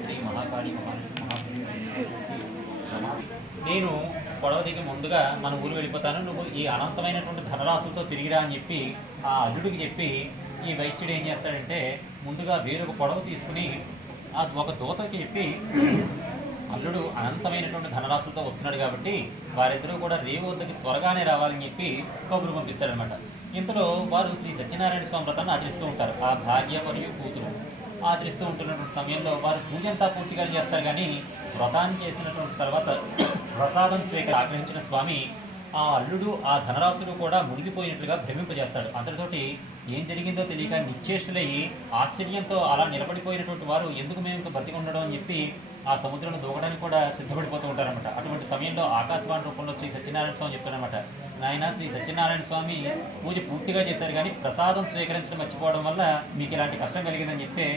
శ్రీ మహాకాళి నేను పడవ దిగి ముందుగా మన ఊరు వెళ్ళిపోతాను, నువ్వు ఈ అనంతమైనటువంటి ధనరాశులతో తిరిగిరా అని చెప్పి ఆ అల్లుడికి చెప్పి ఈ వైశ్యుడు ఏం చేస్తాడంటే ముందుగా వేరొక పడవ తీసుకుని ఒక దూతకి చెప్పి, అల్లుడు అనంతమైనటువంటి ధనరాశులతో వస్తున్నాడు కాబట్టి వారిద్దరూ కూడా రేవు వద్దకి త్వరగానే రావాలని చెప్పి కబురు పంపిస్తాడనమాట. ఇంతలో వారు శ్రీ సత్యనారాయణ స్వామి వ్రతాన్ని ఆచరిస్తూ ఉంటారు. ఆ భార్య మరియు కూతురు ఆచరిస్తూ ఉంటున్నటువంటి సమయంలో వారు పూజ అంతా పూర్తిగా చేస్తారు. కానీ వ్రతాన్ని చేసినటువంటి తర్వాత ప్రసాదం స్వీకరి ఆగ్రహించిన స్వామి ఆ అల్లుడు ఆ ధనరాశులు కూడా మునిగిపోయినట్లుగా భ్రమింపజేస్తాడు. అంతటితోటి ఏం జరిగిందో తెలియక నిశ్చేష్టులయ్యి ఆశ్చర్యంతో అలా నిలబడిపోయినటువంటి వారు ఎందుకు మేము ఇంకా బ్రతికి ఉండడం అని చెప్పి ఆ సముద్రంలో దూకడానికి కూడా సిద్ధపడిపోతూ ఉంటారనమాట. అటువంటి సమయంలో ఆకాశవాణి రూపంలో శ్రీ సత్యనారాయణ స్వామి చెప్తారనమాట, నాయన శ్రీ సత్యనారాయణ స్వామి పూజ పూర్తిగా చేశారు కానీ ప్రసాదం స్వీకరించడం మర్చిపోవడం వల్ల మీకు ఇలాంటి కష్టం కలిగిందని చెప్తే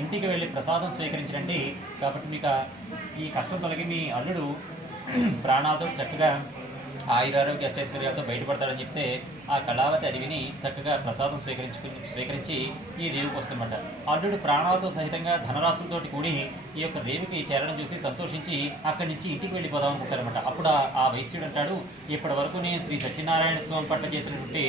ఇంటికి వెళ్ళి ప్రసాదం స్వీకరించండి, కాబట్టి మీకు ఈ కష్టం తొలగి మీ అల్లుడు ప్రాణాలతో చక్కగా ఆయురారోగ్య అష్టైశ్వర్యాలతో బయటపడతాడని చెప్తే ఆ కళావతి అడవిని చక్కగా ప్రసాదం స్వీకరించి ఈ రేవుకి వస్తుందన్నమాట. అల్లుడు ప్రాణాలతో సహితంగా ధనరాశులతోటి కూడి ఈ యొక్క రేవుకి చేరడం చూసి సంతోషించి అక్కడి నుంచి ఇంటికి వెళ్ళిపోదాం అనుకుంటారనమాట. అప్పుడు ఆ వైశ్యుడు అంటాడు, ఇప్పటి వరకు నేను శ్రీ సత్యనారాయణ స్వామి పట్ల చేసినటువంటి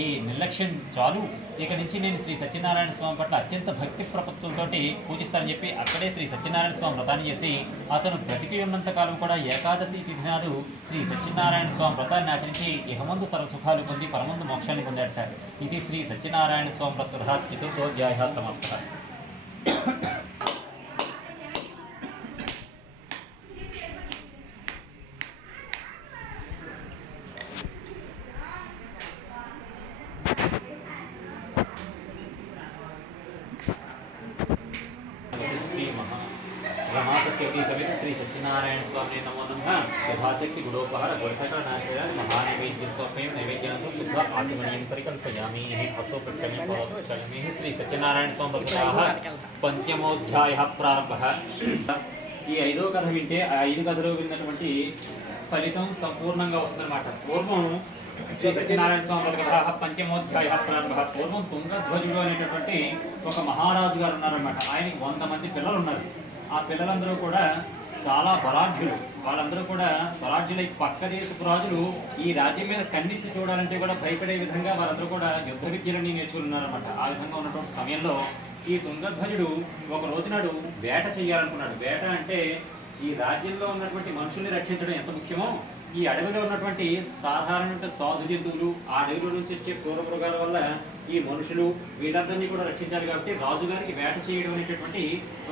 ఈ నిర్లక్ష్యం చాలు, ఇక నుంచి నేను శ్రీ సత్యనారాయణ స్వామి పట్ల అత్యంత భక్తి ప్రపత్తులతో పూజిస్తానని చెప్పి అక్కడే శ్రీ సత్యనారాయణ స్వామి వ్రతాన్ని చేసి అతను బ్రతికి ఉన్నంత కాలం కూడా ఏకాదశి తిథి నాడు శ్రీ సత్యనారాయణ స్వామి వ్రతాన్ని ఆచరించి ఇహమందు సర్వసుఖాలు పొంది పరమందు మోక్షాన్ని పొందాడట. ఇది శ్రీ సత్యనారాయణ స్వామి వ్రత చతుర్థోధ్యాయ సమాప్త. రమాసత్యవతి సమితి శ్రీ సత్యనారాయణ స్వామి నమో నమః. యథాశక్తి గుడోపహార గుడసకల నాయకురాలు మహానైవేద్యం స్వయం నైవేద్యంతో శుద్ధ ఆత్మనీయం పరికల్పయామి. హస్తో ప్రకటమే శ్రీ సత్యనారాయణ స్వామి భక్తాః పంచమోధ్యాయః ప్రారంభః. ఈ 5వ కథ వింటే ఆ 5 కథలో విన్నటువంటి ఫలితం సంపూర్ణంగా వస్తుందన్నమాట. పూర్వం శ్రీ సత్యనారాయణ స్వామి కథ పంచమోధ్యాయ ప్రారంభ. పూర్వం తుంగధ్వజుడు అనేటటువంటి ఒక మహారాజు గారు ఉన్నారన్నమాట. ఆయనకి 100 మంది పిల్లలు ఉన్నారు. ఆ పిల్లలందరూ కూడా చాలా బలాఢ్యులు. వాళ్ళందరూ కూడా బలాఢ్యులై పక్క దేశపు రాజులు ఈ రాజ్యం మీద కన్నెత్తి చూడాలంటే కూడా భయపడే విధంగా వాళ్ళందరూ కూడా యుద్ధ విద్యలని నేర్చుకున్నారన్నమాట. ఆ విధంగా ఉన్నటువంటి సమయంలో ఈ తుంగధ్వజుడు ఒక రోజునాడు వేట చేయాలనుకున్నాడు. వేట అంటే ఈ రాజ్యంలో ఉన్నటువంటి మనుషుల్ని రక్షించడం ఎంత ముఖ్యమో ఈ అడవిలో ఉన్నటువంటి సాధారణ సాధు జంతువులు, ఆ అడవిలో నుంచి వచ్చే క్రూర మృగాల వల్ల ఈ మనుషులు వీళ్ళందరినీ కూడా రక్షించాలి. కాబట్టి రాజుగారికి వేట చేయడం అనేటటువంటి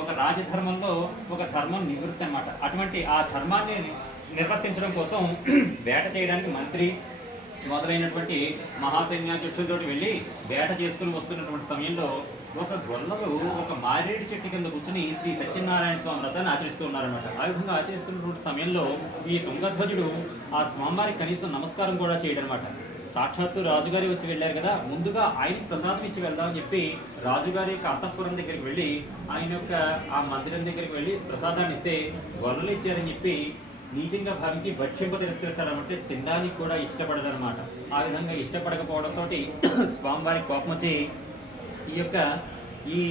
ఒక రాజధర్మంలో ఒక ధర్మం నివృత్తి అన్నమాట. అటువంటి ఆ ధర్మాన్ని నిర్వర్తించడం కోసం వేట చేయడానికి మంత్రి మొదలైనటువంటి మహాసైన్యాధ్యక్షులతో వెళ్ళి వేట చేసుకుని వస్తున్నటువంటి సమయంలో ఒక గొల్లలు ఒక మారేడు చెట్టు కింద కూర్చుని శ్రీ సత్యనారాయణ స్వామి వ్రతాన్ని ఆచరిస్తూ ఉన్నారనమాట. ఆ విధంగా ఆచరిస్తున్నటువంటి సమయంలో ఈ తుంగధ్వజుడు ఆ స్వామివారికి కనీసం నమస్కారం కూడా చేయడం అనమాట. సాక్షాత్తు రాజుగారి వచ్చి వెళ్ళారు కదా, ముందుగా ఆయనకి ప్రసాదం ఇచ్చి వెళ్దామని చెప్పి రాజుగారి యొక్క అంతఃపురం దగ్గరికి వెళ్ళి ఆయన యొక్క ఆ మందిరం దగ్గరికి వెళ్ళి ప్రసాదాన్ని ఇస్తే గొల్లలు ఇచ్చారని చెప్పి నీచంగా భావించి భక్ష్యంప తిరస్కరిస్తాడనమాట. తినడానికి కూడా ఇష్టపడదనమాట. ఆ విధంగా ఇష్టపడకపోవడంతో స్వామివారికి కోపం వచ్చి ఈ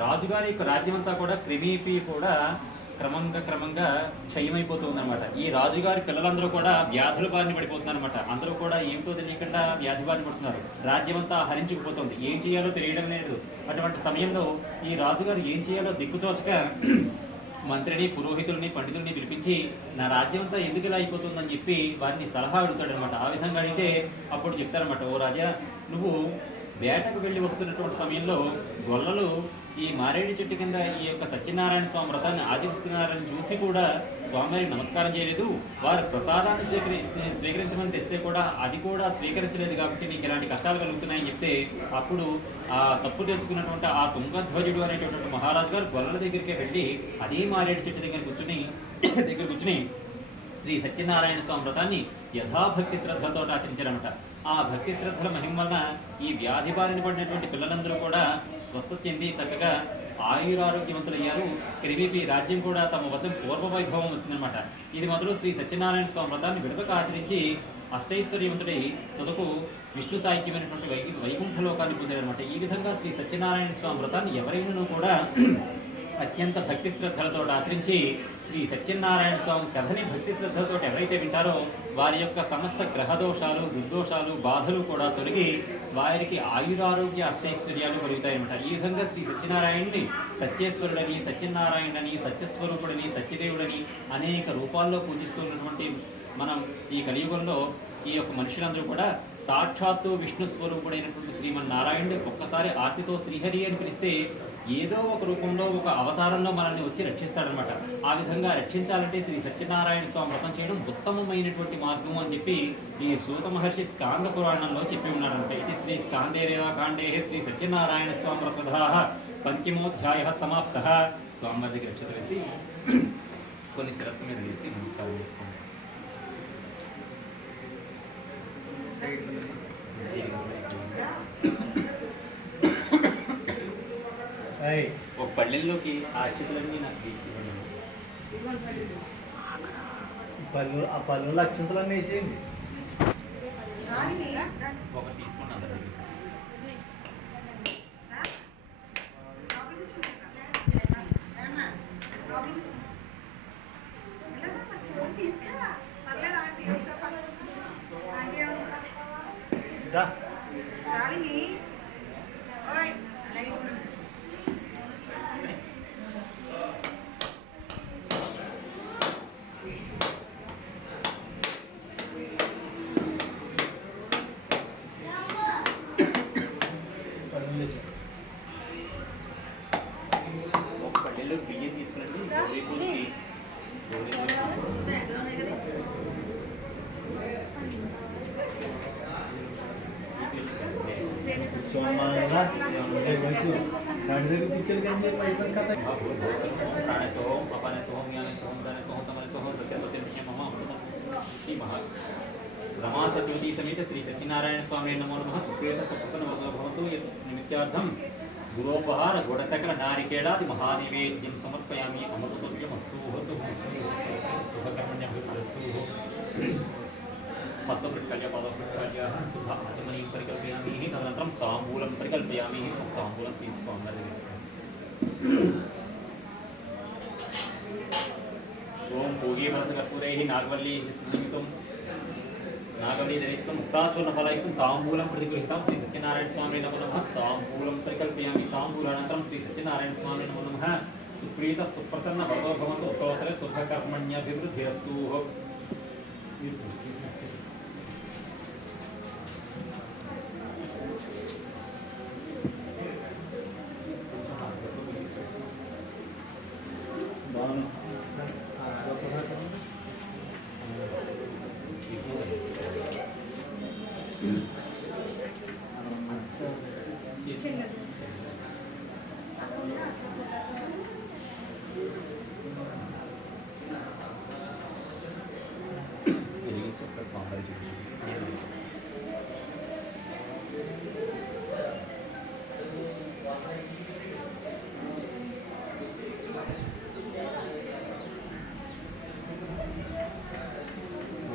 రాజుగారి యొక్క రాజ్యం అంతా కూడా క్రమేపీ కూడా క్రమంగా క్షయమైపోతుందన్నమాట. ఈ రాజుగారి పిల్లలందరూ కూడా వ్యాధుల బారిన పడిపోతున్నారన్నమాట. అందరూ కూడా ఏమిటో తెలియకుండా వ్యాధి బారిన పడుతున్నారు. రాజ్యం అంతా హరించుకుపోతుంది. ఏం చేయాలో తెలియడం లేదు. అటువంటి సమయంలో ఈ రాజుగారు ఏం చేయాలో దిక్కుతోచక మంత్రిని, పురోహితుల్ని, పండితుల్ని పిలిపించి నా రాజ్యం అంతా ఎందుకు ఇలా అయిపోతుందని చెప్పి వారిని సలహా అడుగుతాడనమాట. ఆ విధంగా అడిగితే అప్పుడు చెప్తారనమాట, ఓ రాజా, నువ్వు వేటకు వెళ్ళి వస్తున్నటువంటి సమయంలో గొల్లలు ఈ మారేడు చెట్టు కింద ఈ యొక్క సత్యనారాయణ స్వామి వ్రతాన్ని ఆచరిస్తున్నారని చూసి కూడా స్వామివారికి నమస్కారం చేయలేదు. వారు ప్రసాదాన్ని స్వీకరించమని తెస్తే కూడా అది కూడా స్వీకరించలేదు, కాబట్టి నీకు ఇలాంటి కష్టాలు కలుగుతున్నాయని చెప్తే అప్పుడు ఆ తప్పు తెలుసుకున్నటువంటి ఆ తుంగధ్వజుడు అనేటటువంటి మహారాజు గారు గొల్లల దగ్గరికి వెళ్ళి అదే మారేడు చెట్టు దగ్గర కూర్చుని శ్రీ సత్యనారాయణ స్వామి వ్రతాన్ని యథాభక్తి శ్రద్ధలతో ఆచరించారన్నమాట. ఆ భక్తి శ్రద్ధల మహిమ వలన ఈ వ్యాధి బారిన పడినటువంటి పిల్లలందరూ కూడా స్వస్థ చెంది చక్కగా ఆయురారోగ్యవంతులయ్యారు. క్రమేపీ రాజ్యం కూడా తమ వశం పూర్వవైభవం వచ్చిందనమాట. ఇది మొదలు శ్రీ సత్యనారాయణ స్వామి వ్రతాన్ని విడవక ఆచరించి అష్టైశ్వర్యవంతుడై తుదకు విష్ణు సాహిత్యమైనటువంటి వైకుంఠ లోకాన్ని పొందాడనమాట. ఈ విధంగా శ్రీ సత్యనారాయణ స్వామి వ్రతాన్ని ఎవరైనా కూడా అత్యంత భక్తి శ్రద్ధలతో ఆచరించి శ్రీ సత్యనారాయణ స్వామి కథని భక్తి శ్రద్ధలతో ఎవరైతే వింటారో వారి యొక్క సమస్త గ్రహదోషాలు, దుర్దోషాలు, బాధలు కూడా తొలగి వారికి ఆయురారోగ్య అష్టైశ్వర్యాలు కలుగుతాయన్నమాట. ఈ విధంగా శ్రీ సత్యనారాయణుని సత్యేశ్వరుడని, సత్యనారాయణని, సత్యస్వరూపుడని, సత్యదేవుడని అనేక రూపాల్లో పూజిస్తున్నటువంటి మనం ఈ కలియుగంలో ఈ యొక్క మనుషులందరూ కూడా సాక్షాత్తు విష్ణు స్వరూపుడైనటువంటి శ్రీమన్నారాయణుడు ఒక్కసారి ఆర్తితో శ్రీహరి అని పిలిస్తే ఏదో ఒక రూపంలో ఒక అవతారంలో మనల్ని వచ్చి రక్షిస్తాడనమాట. ఆ విధంగా రక్షించాలంటే శ్రీ సత్యనారాయణ స్వామి వ్రతం చేయడం ఉత్తమమైనటువంటి మార్గం అని చెప్పి ఈ సూత మహర్షి స్కాంద పురాణంలో చెప్పి ఉన్నాడంటే ఇది శ్రీ స్కాందేరేవ కాండే శ్రీ సత్యనారాయణ స్వామి వ్రతదా పంచమోధ్యాయ సమాప్త. స్వామివారి దగ్గర రక్షిత వేసి కొన్ని శిరస్సు మీద వేసి నమస్కారం చేసుకోండి. ఒక పళ్ళెల్లోకి ఆ అక్షతలన్నీ నాకు ఇవ్వండి. ఆ పళ్ళు అక్షంతలన్నీ వేసేయండి. ఒక తీసుకుని అందరూ ఒక పళ్ళెల్లో బియ్యం తీసుకురండి. గౌరీ పూజకి ప్రాణసోహం అపానసోహం జ్ఞానసోహం దానసోహం సమరసోహం సత్యపతిమహ రమా సత్యవతీ సమేత శ్రీ సత్యనారాయణ స్వామి నమో నమః. సుప్రీత సుప్రసన్న భవతు నిమిత్యార్థం గురోపహార గోడసకల నారికేళాది మహానివేద్యం సమర్పయామి. అమృతతుల్యమస్తు శుభకర్మణ్యస్తు. హస్తపృట్కల్య పదపృట్కల్య శుభ ఆచమనీం పరికల్పయామి. తదనంతరం తాంబూలం పరికల్పయామి. తాంబూలం తీసుకోండి. ఓం పూగీవరసకర్పూరై నాగవల్లీ సుసంయుతం నాగవల్లీ దరిద్రం ముక్తాచూర్ణ ఫలయుక్తం తాంబూలం ప్రతిగృహీతం శ్రీ సత్యనారాయణ స్వామి నమో నమః. తాంబూలం పరికల్పయామి. తాంబూలానంతరం శ్రీ సత్యనారాయణ స్వామి నమో నమః. సుప్రీత సుప్రసన్న భగవో భవంతు. ఉత్తరోత్తర శుభకర్మణ్యభివృద్ధిరస్తు.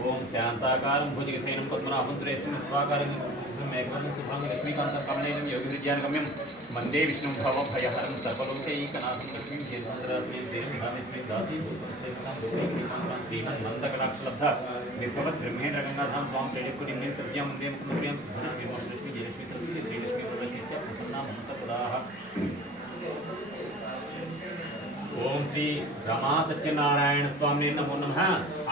ఓం శాంతాకారం భుజగశయనం పద్మనాభం సురేశం స్వాకారం మేఘం శుభం లక్ష్మీకాంతం కమలేయం యోగి విద్యానగమ్యం వందే విష్ణుం భవభయహరం సర్వలోకైకనాథం లక్ష్మీం చేతురాత్మీం దేవిస్మై దాసీ భూసంస్థితాం లోకైకనాథం శ్రీమన్నందకటాక్షలబ్ధ విభవత్ బ్రహ్మేంద్ర గంగాధాం స్వాం ప్రేణిపుణ్యం సత్యాం వందే ముఖ్యప్రియం సిద్ధలక్ష్మీ మోక్షలక్ష్మీ జయలక్ష్మీ సరస్వతి శ్రీలక్ష్మీ ప్రవేశస్య ప్రసన్నా మనస పదాః. ఓం శ్రీ రమా సత్యనారాయణ స్వామి నమో నమః.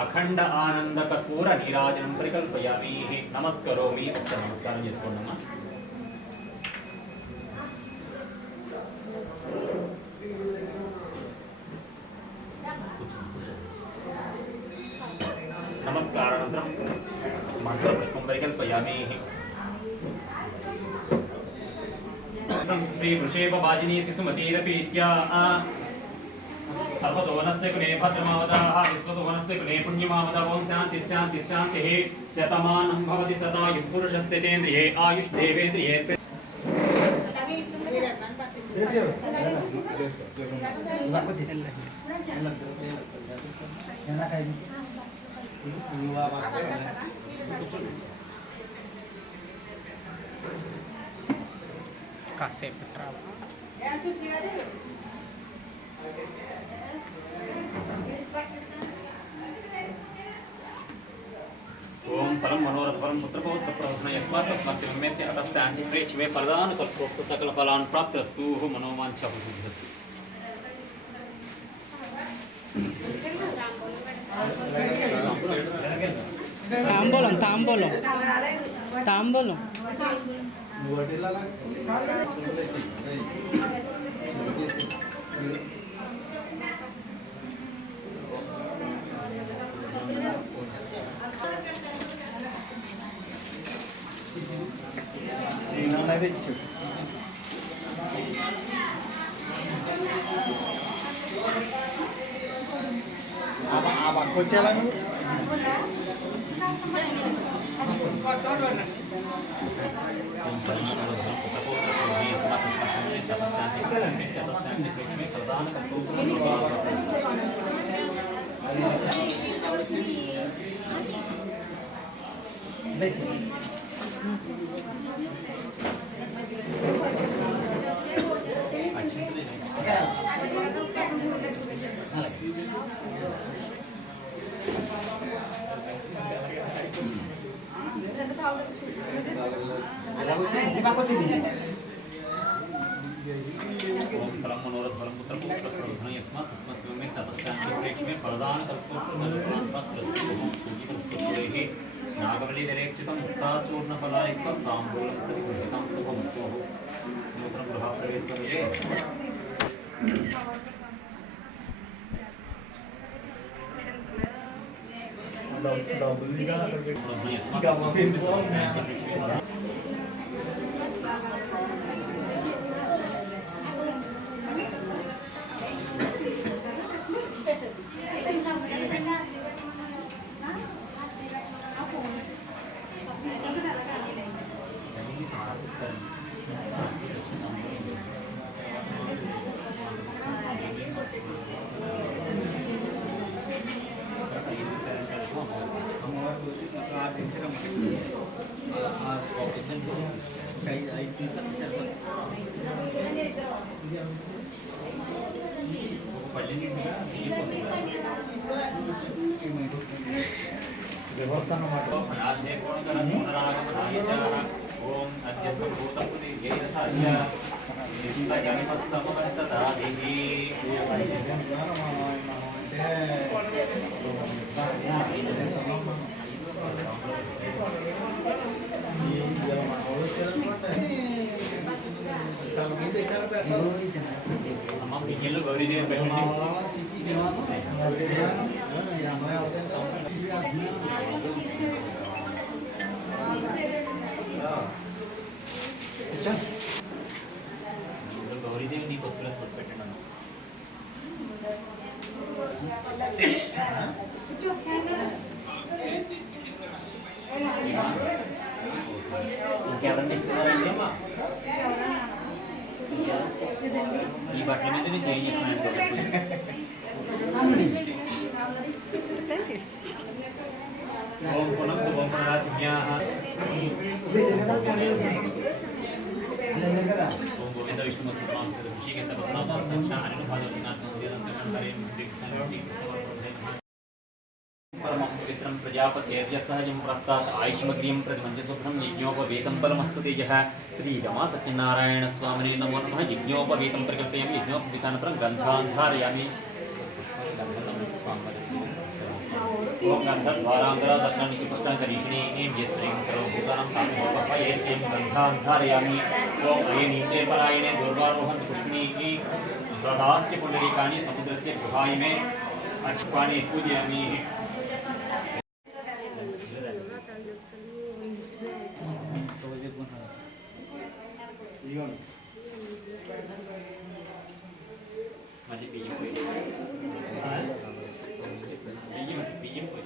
అఖండ ఆనంద కర్పూర నీరాజనం పరికల్పయామి. నమస్కరోమి. ఒకసారి నమస్కారం చేసుకోండి అమ్మా. నమస్కారానంతరం మంత్రపుష్పం పరికల్పయామి. శ్రీ వృషేభ వాజినీ శిశుమతీరపీత్యా सर्वतोवनस्य कुले भद्रमावदाः विश्वतोवनस्य कुले पुण्यमावदा. ओं शान्ति शान्ति शान्तिः. शतमानं भवति सदा युगपुरुषस्य तेन्द्रिये आयुष्देवेन्द्रिये. కాసేపు ఓం ఫలం మనోరథ ఫలం పుత్రపౌత్ర ప్రవర్తన యస్మాత్ తస్మాత్ మేస్య అతస్య అంతిప్రేక్షవే ప్రదాన కల్పోక్త సకల ఫలాన్ ప్రాప్తస్తు. మనోవాంఛ ప్రసిద్ధిస్తు. తాంబూలం తాంబూలం తాంబూలం శ్రీనారాయణ తెచ్చు ఆ పక్క వచ్చేలా నువ్వు నాగవల్లిదరేక్షితం ముక్తాచూర్ణ ఫలాయుక్తం తాంబూలం ప్రతిగృహీతం శుభమస్తు నూతన గృహప్రవేశే డబ్బులు ఇంకా రివర్స్ అన్నమాట ఓం అద్య సంభూతపురి గేరసాయ నిస్తయమస్సమవర్తదాదిహి అమ్మ బియ్యంలో గౌరీదేవి పెట్టండి గౌరీదేవి నీకు వస్తువులు కొట్టు పెట్టండి ఇంకెవరండి ఇస్తున్నారండి ఈ బట్టల మీద నేను చేంజ్ చేస్తున్నాను ఓం పునః ఓం పునరాజ్ఞాః ఓం గోవింద విష్ణు మత్స్యనామ ఋషికేశ పద్మనాభ సంఖ్యా అనుభావనాథ परमं पवित्रं प्रजापतेर्यसहजं प्रस्तात् आयुष्मग्रियं प्रतिमञ्जसुभ्रं यज्ञोपवीतं परमस्तु तेजः श्रीरमा सत्यनारायणस्वामिने नमो नमः यज्ञोपवीतं प्रकल्पयामि यज्ञोपवीतानन्तरं गन्धान्धारयामि ओम गन्धद्वारान्तरा दर्शनानि पुष्टाङ्करीषिणे यस्त्रीं सर्वभूतानां तामिहोपहये स्त्रीं गन्धान्धारयामि ओम अयनीते परायणे दुर्वारोहन्तु पुष्पिणी प्रदाश्च पुण्डरीकानि समुद्रस्य गुहायिमे अक्षपाणि पूजयामि మళ్ళీ బియ్యం పోయి బియ్యం పోయి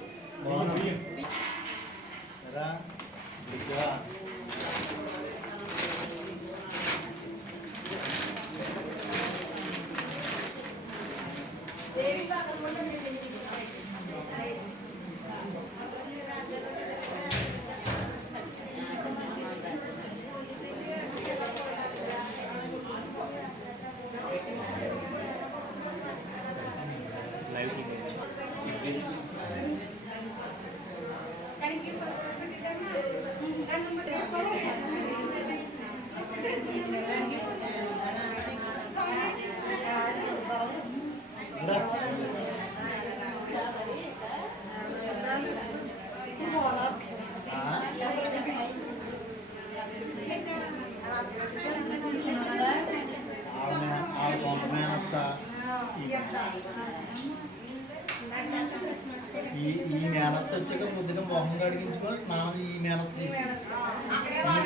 ఈ మేనత్త వచ్చాక పొద్దున మొహం కడిగించుకొని స్నానం ఈ మేనత్త ఈ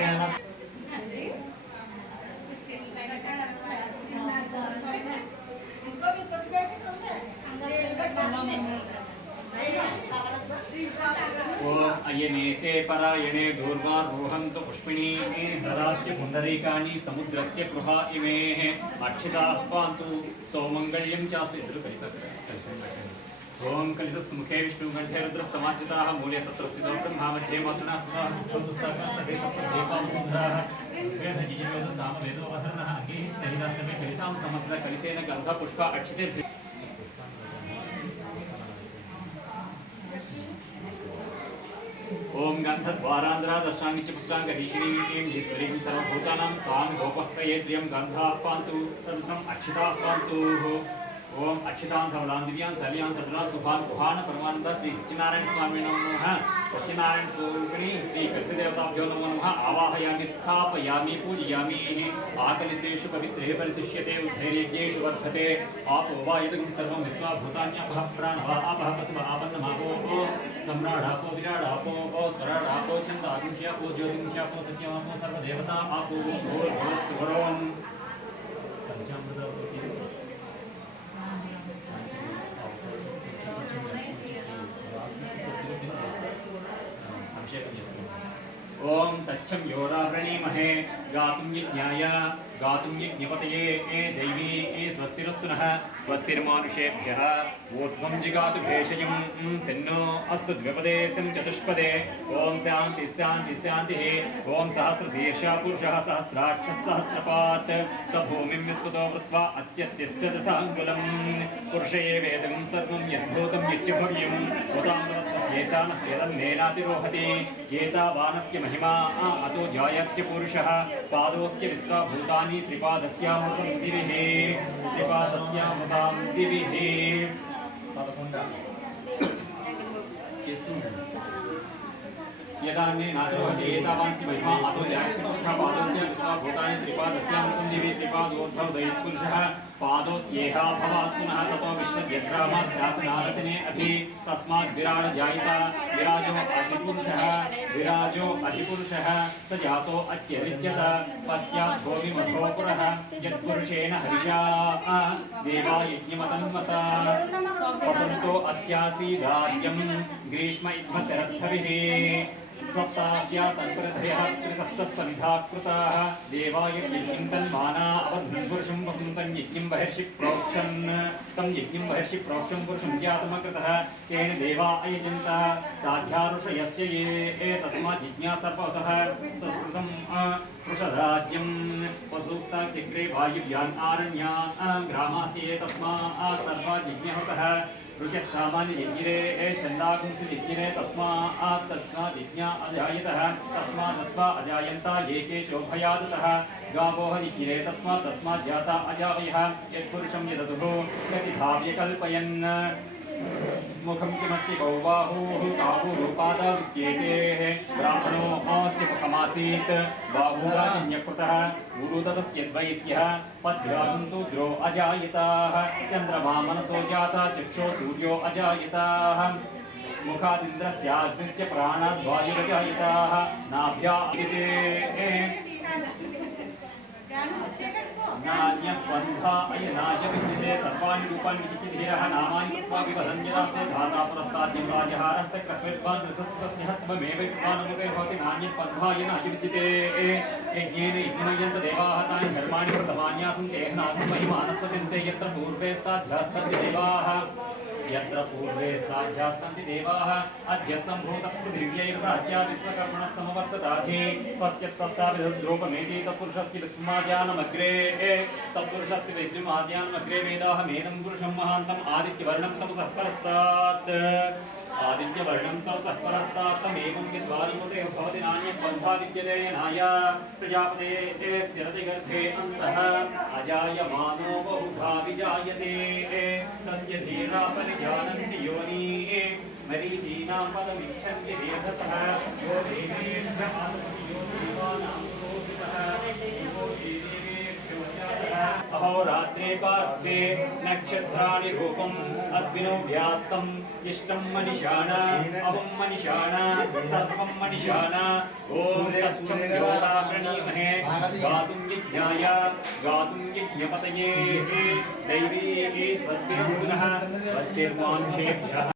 మేనత్త ఓం అయనేతే పరాయణే దూర్వారోహంతు పుష్పిణీ దదాస్య పుండరీకాణి సముద్రస్య గృహ ఇమే అక్షితాః పాంతు సౌమంగళ్యం చాస్తి ఇద్దరు ఓం కలితస్ముఖే విష్ణుగంధే రుద్ర సమాశ్రితాః మూలే తత్ర స్థితో బ్రహ్మ మధ్యే మాతృనా స్మృతాః సుస్థాః సర్వే సప్తదీపాం సుందరాః వేద జిజవేద సామవేదో వహర్ణః అగ్ని సహితాస్తమే కలిసాం సమస్త కలిసేన గంధ పుష్ప అక్షితే ఓం గంధద్వారాంధ్రా దర్శామి చ పుష్టాంగరీషిణీం ఈశ్వరీం సర్వభూతానాం తాం గోపహ్రయే శ్రియం గంధాః పాంతు తదుతం అక్షితాః పాంతు ఓం అక్షితాం ధవళాందివ్యాం సల్యాం తద్రా సుభాన్ కుహాన పరమానంద శ్రీ సత్యనారాయణ స్వామి నమః సత్యనారాయణ స్వరూపిణి శ్రీ కలశదేవతాభ్యో నమో నమః ఆవాహయామి స్థాపయామి పూజయామి ఆకలిసేషు పవిత్రే పరిశిష్యతే ఉద్ధైర్యజ్ఞేషు వర్ధతే ఆపో వా యదగుం సర్వం విశ్వాభూతాన్యపః ప్రాణవా ఆపః పశవ ఆపన్నమాపో సమ్రాడాపో విరాడాపో స్వరాడాపో ఛందాగుంశ్యాపో జ్యోతింశ్యాపో సత్యమాపో సర్వదేవతా ఆపో సువరోం పంచామృత అభిషేకం చేస్తున్నాం. ఓం తచ్చం యోరావృణీమహే గాతుం యజ్ఞాయ గాతుం యజ్ఞపతయే దైవీ స్వస్తిరస్తునః స్వస్తిర్మానుషేభ్యः ఊర్ధ్వం జిగాతు భేషజం సెన్నో అస్తు ద్విపదేశం చతుష్పదే ఓం శాంతి శాంతి శాంతిః ఓం సహస్రశీర్ష పురుషः సహస్రాక్షः సహస్రపాత్ స భూమిం విశ్వతో వృత్వా అత్యత్తిష్టత సాంగులం పురుషయే వేదం సర్వం యద్భూతం యచ్చభవ్యం ఉదామృతస్యేషానః యదన్నేనాతిరోహతి ఏతావానస్య మహిమా అతో జాయస్య పురుషः పాదోస్య విశ్వభూతాని త్రిపాదస్యామృతం దివిః త్రిపాదస్యామృతం దివిః 11 చేస్తూ యదాన్నే నాతిరోహతి ఏతావానస్య మహిమా అతో జాయస్య పురుషः పాదోస్య విశ్వభూతాని త్రిపాదస్యామృతం దివిః త్రిపాదోద్భవదైత్పురుషः పాదోస్యేహ భవాత్ పునః తతో విశ్వజ్యగ్రామాత్ శాసనారసనే అభి తస్మాత్ విరాజ జాయిత విరాజో అధిపురుషः స జాతో అత్యవిద్యత పశ్చాత్ భూమిమధోపురः యత్పురుషేణ హరిషా దేవా యజ్ఞమతన్మత వసంతో అస్యాసీదార్యం గ్రీష్మ ఇధ్మ శరద్ధవిః सप्ताह्या संप्रथयः त्रिसप्तस्सन्धा कृताः देवाय यज्ञं तन्माना अवधं पुरुषं वसन्तं यज्ञं बहिर्षि प्रोक्षन् तं यज्ञं बहिर्षि प्रोक्षं पुरुषं ज्ञातमकृतः तेन देवा अयजन्तः साध्यारुषयस्य ये तस्मात् जिज्ञासर्पवतः संस्कृतं पुरुषराज्यं वसुक्ताचिग्रे वायुव्यान् आरण्यान् ग्रामास्य तस्मात् सर्वा जिज्ञाहुतः रुचः सामान्य जिज्ञिरे छन्दागुंसि जिज्ञिरे तस्मात् तस्मात् जिज्ञा अजायतः तस्मादस्वा अजायन्ता एके चोभयादतः गावोः जिज्ञिरे तस्मात् जाता अजावयः यत्पुरुषं यदतुः प्रतिभाव्य कल्पयन् मुखं किमस्ति बहुबाहुः बाहुरूपादाविद्येतेः ब्राह्मणो अस्ति मुखमासीत् बाहुराजन्यकृतः गुरुततस्यद्वैस्यः पद्भ्यागुं शूद्रो अजायताः चन्द्रमा मनसो जाता चक्षो सूर्यो अजायताः मुखादिन्द्रस्याग्निश्च प्राणाद्वायुरजायताः नाभ्या नान्यबन्धा अयनाय विद्यते सर्वाणि रूपाणि विचिचिधीरः नामानि कृत्वा विवदन्यदास्ते धाता पुरस्ताद्यं राजहारः स क्रत्वेद्वान् रसस्य हत्वमेव विद्वानमुखैर्भवति नान्यबन्धा अयनाय विद्यते यज्ञेन यज्ञमयन्त देवाः तानि धर्माणि कृतवान्यासं तेन नाम महिमानः सजन्ते यत्र पूर्वे साध्याः सन्ति देवाः यत्र पूर्वे साध्याः सन्ति देवाः अद्य सम्भूतः पृथिव्यैव साध्या विश्वकर्मणः समवर्तताधि पश्यत्स्वष्टाविधद्रूपमेति तत्पुरुषस्य विस्माद्यानमग्रे तत्पुरुषस्य विद्युमाद्यानमग्रे वेदाहमेनं पुरुषं महान्तम् आदित्यवर्णं तमसः परस्तात् आदित्यवर्णं तमसः परस्तात् तमेवं विद्वानमुदे भवति नान्यबन्धा विद्यते नाय प्रजापते स्थिरति गर्भे अन्तः अजायमानो बहुधा विजायते तस्य धीरा परिजानन्ति योनि मरीचीनां पदमिच्छन्ति वेधसः यो देवेभ्यः यो देवानां पुरोहितः यो देवेभ्यो जातः अहो रात्रे पार्श्वे नक्षत्राणि रूपम् अस्मिनो व्याप्तम् इष्टं मनिषाण अवं मनिषाण सर्वं मनिषाण ॐ तच्छब्दोता प्रणीमहे गातुं यज्ञाय गातुं यज्ञपतये दैवी स्वस्तिर्पुनः स्वस्तिर्मानुषेभ्यः